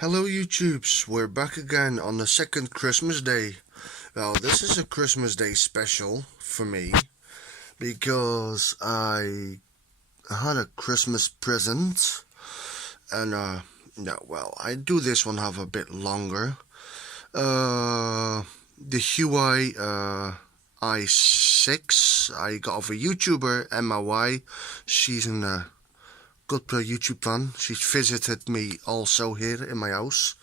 Hello YouTubes, we're back again on the second Christmas day. Well, this is a Christmas day special for me because I had a Christmas present and I do this one have a bit longer. The Huawei i6 I got off a YouTuber, MY. She's in a good YouTube fan. She's visited me also here in my house.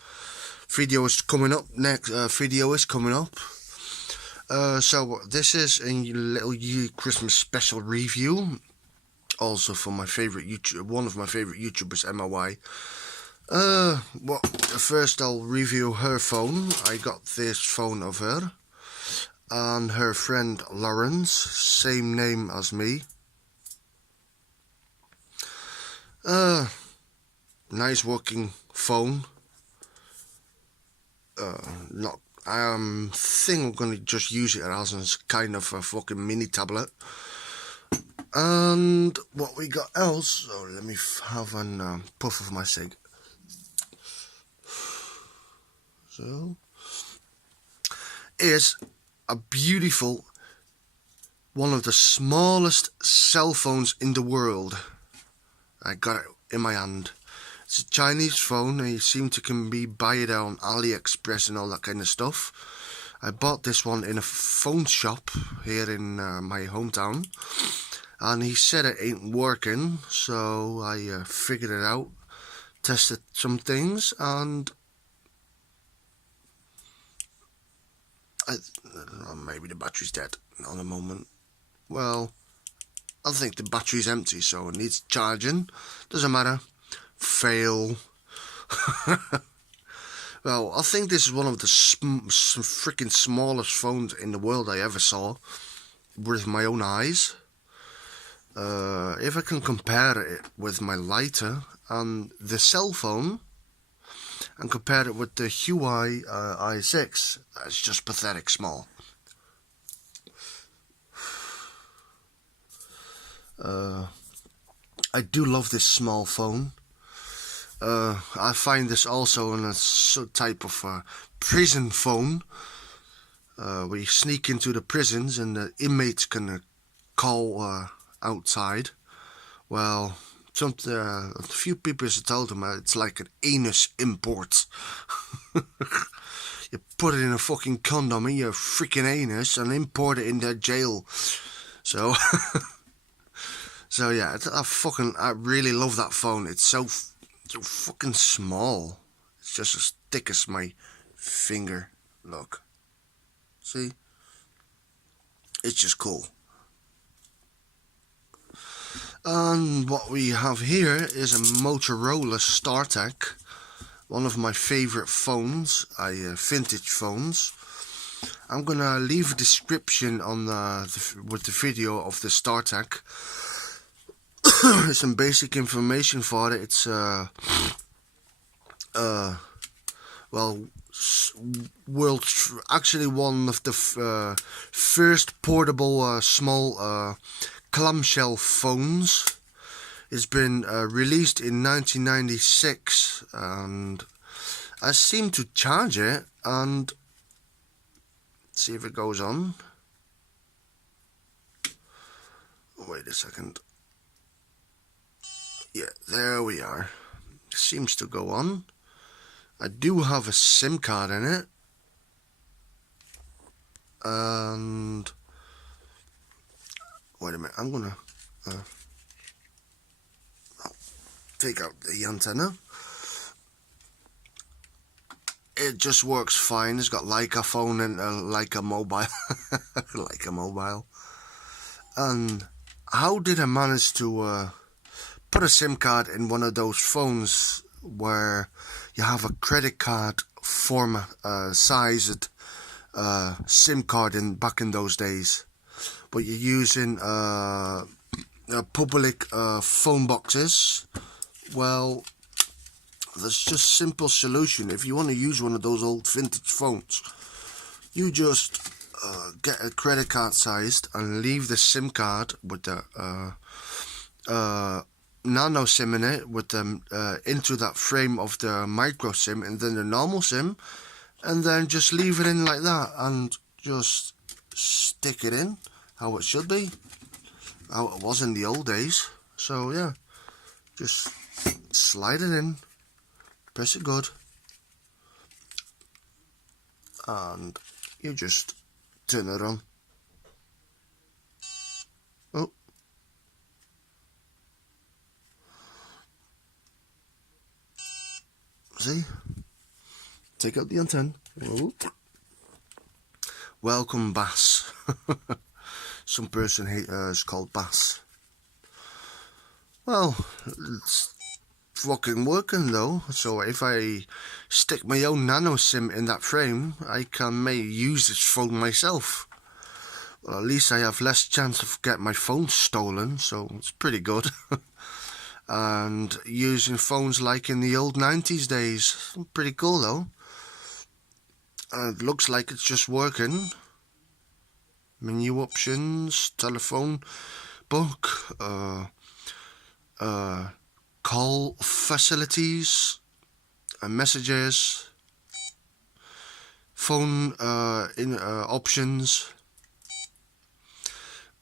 Video is coming up next. So this is a little Christmas special review, also for my favorite one of my favorite YouTubers, MY. First I'll review her phone. I got this phone of her and her friend Lawrence, same name as me. Nice working phone. I think I'm gonna just use it as a kind of a fucking mini tablet. And what we got else? So let me have a puff of my cig. So is a beautiful, one of the smallest cell phones in the world. I got it in my hand. It's a Chinese phone, and you seem to can buy it on AliExpress and all that kind of stuff. I bought this one in a phone shop here in my hometown, and he said it ain't working, so I figured it out, tested some things, and maybe the battery's dead at the moment. Well, I think the battery's empty, so it needs charging. Doesn't matter. Fail. Well, I think this is one of the freaking smallest phones in the world I ever saw with my own eyes. If I can compare it with my lighter and the cell phone and compare it with the Huawei i6, it's just pathetic small. I do love this small phone. I find this also in a type of prison phone, where you sneak into the prisons and the inmates can call outside. Well, a few people have told them it's like an anus import. You put it in a fucking condom in your freaking anus and import it in their jail. So, so yeah, I really love that phone. It's so fucking small. It's just as thick as my finger. Look, see, it's just cool. And what we have here is a Motorola StarTAC, one of my favorite phones, vintage phones. I'm gonna leave a description on with the video of the StarTAC. Some basic information for it. It's actually one of the first portable small clamshell phones. It's been released in 1996, and I seem to charge it and see if it goes on. Wait a second. Yeah, there we are. Seems to go on. I do have a SIM card in it. And wait a minute, I'm gonna take out the antenna. It just works fine. It's got Leica phone and Leica mobile. Leica mobile. And how did I manage to put a SIM card in one of those phones where you have a credit card format sized SIM card back in those days, but you're using public phone boxes? Well, there's just simple solution. If you want to use one of those old vintage phones, you just get a credit card sized and leave the SIM card with the nano SIM in it with them into that frame of the micro SIM and then the normal SIM, and then just leave it in like that and just stick it in how it should be, how it was in the old days. So yeah, just slide it in, press it good, and you just turn it on. Oh, see, take out the antenna. Oh. Welcome bass. Some person is called bass. Well, it's fucking working though. So if I stick my own nano SIM in that frame, I can use this phone myself. Well, at least I have less chance of getting my phone stolen, so it's pretty good. And using phones like in the old 90s days, pretty cool though. It looks like it's just working. Menu options, telephone book, call facilities, messages, phone options,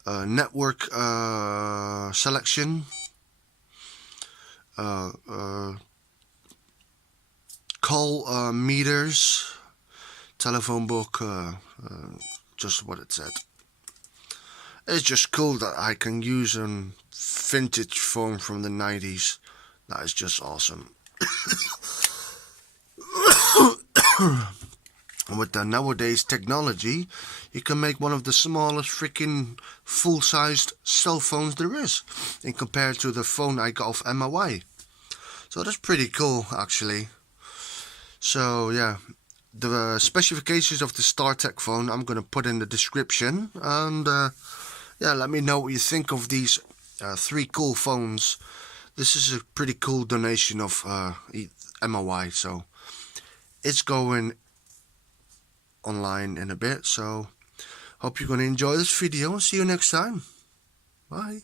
network selection, call meters, telephone book, just what it said. It's just cool that I can use a vintage phone from the 90s. That is just awesome. With the nowadays technology, you can make one of the smallest freaking full-sized cell phones there is, in compared to the phone I got off MOI. So that's pretty cool, actually. So yeah, the specifications of the StarTAC phone I'm gonna put in the description, and yeah, let me know what you think of these 3 cool phones. This is a pretty cool donation of MOI, so it's going online in a bit. So hope you're going to enjoy this video and see you next time. Bye.